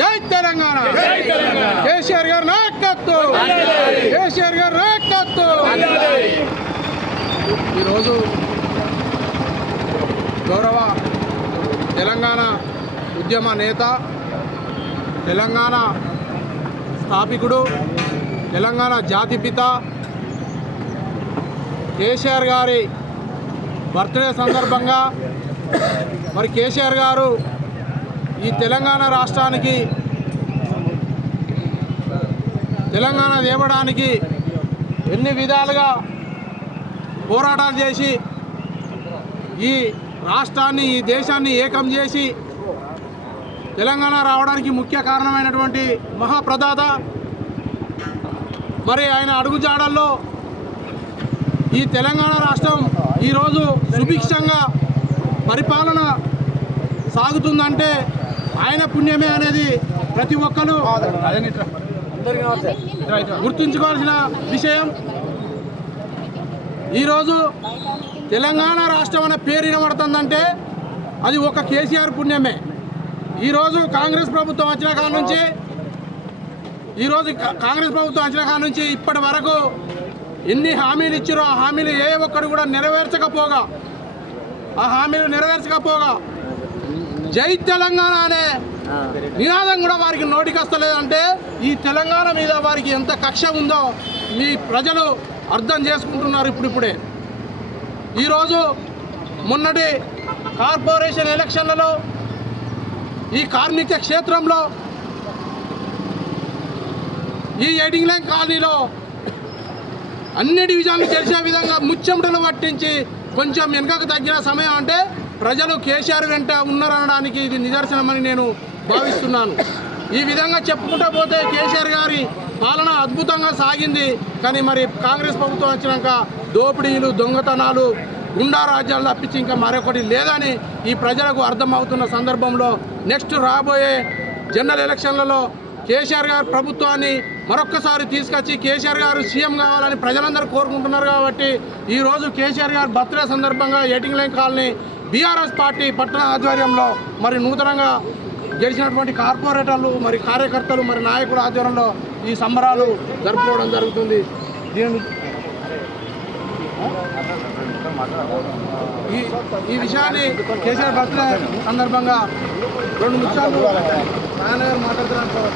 జై తెలంగాణ కేసీఆర్ గారి నాయకత్వం కేసీఆర్ గారి నాయకత్వం ఈరోజు గౌరవ తెలంగాణ ఉద్యమ నేత తెలంగాణ స్థాపికుడు తెలంగాణ జాతిపిత కేసీఆర్ గారి బర్త్డే సందర్భంగా మరి కేసీఆర్ గారు ఈ తెలంగాణ రాష్ట్రానికి తెలంగాణ తేవడానికి ఎన్ని విధాలుగా పోరాటాలు చేసి ఈ రాష్ట్రాన్ని ఈ దేశాన్ని ఏకం చేసి తెలంగాణ రావడానికి ముఖ్య కారణమైనటువంటి మహాప్రదాత మరి ఆయన అడుగుజాడల్లో ఈ తెలంగాణ రాష్ట్రం ఈరోజు సుభిక్షంగా పరిపాలన సాగుతుందంటే ఆయన పుణ్యమే అనేది ప్రతి ఒక్కరు గుర్తుంచుకోవాల్సిన విషయం. ఈరోజు తెలంగాణ రాష్ట్రం అనే పేరు వినబడుతుందంటే అది ఒక కేసీఆర్ పుణ్యమే. ఈరోజు కాంగ్రెస్ ప్రభుత్వం వచ్చిన కాడ నుంచి ఇప్పటి వరకు ఎన్ని హామీలు ఇచ్చారో ఆ హామీలు ఏ ఒక్కడు కూడా నెరవేర్చకపోగా జై తెలంగాణ అనే నినాదం కూడా వారికి నోటికి వస్తలేదంటే ఈ తెలంగాణ మీద వారికి ఎంత కక్ష ఉందో మీ ప్రజలు అర్థం చేసుకుంటున్నారు ఇప్పుడిప్పుడే. ఈరోజు మొన్నటి కార్పొరేషన్ ఎలక్షన్లలో ఈ కార్మిక క్షేత్రంలో ఈ ఎయిటింగ్ లైన్ కాలనీలో అన్ని డివిజన్లు తెలిసే విధంగా ముచ్చెమటలు పట్టించి కొంచెం వెనుకకు తగ్గిన సమయం అంటే ప్రజలు కేసీఆర్ వెంట ఉన్నారనడానికి ఇది నిదర్శనమని నేను భావిస్తున్నాను. ఈ విధంగా చెప్పుకుంటూ పోతే కేసీఆర్ గారి పాలన అద్భుతంగా సాగింది. కానీ మరి కాంగ్రెస్ ప్రభుత్వం వచ్చినాక దోపిడీలు, దొంగతనాలు, గుండా రాజ్యాలు తప్పించి ఇంకా మరొకటి లేదని ఈ ప్రజలకు అర్థమవుతున్న సందర్భంలో నెక్స్ట్ రాబోయే జనరల్ ఎలక్షన్లలో కేసీఆర్ గారు ప్రభుత్వాన్ని మరొక్కసారి తీసుకొచ్చి కేసీఆర్ గారు సీఎం కావాలని ప్రజలందరూ కోరుకుంటున్నారు. కాబట్టి ఈరోజు కేసీఆర్ గారు బర్త్డే సందర్భంగా ఎయిటింగ్ లైన్ కాలనీ బీఆర్ఎస్ పార్టీ పట్టణ ఆధ్వర్యంలో మరి నూతనంగా గెలిచినటువంటి కార్పొరేటర్లు మరి కార్యకర్తలు మరి నాయకుల ఆధ్వర్యంలో ఈ సంబరాలు జరుపుకోవడం జరుగుతుంది. ఈ విషయాన్ని కేసీఆర్ బర్త్డే సందర్భంగా 2 నిమిషాలు నాయన గారు మాట్లాడుతున్నారు.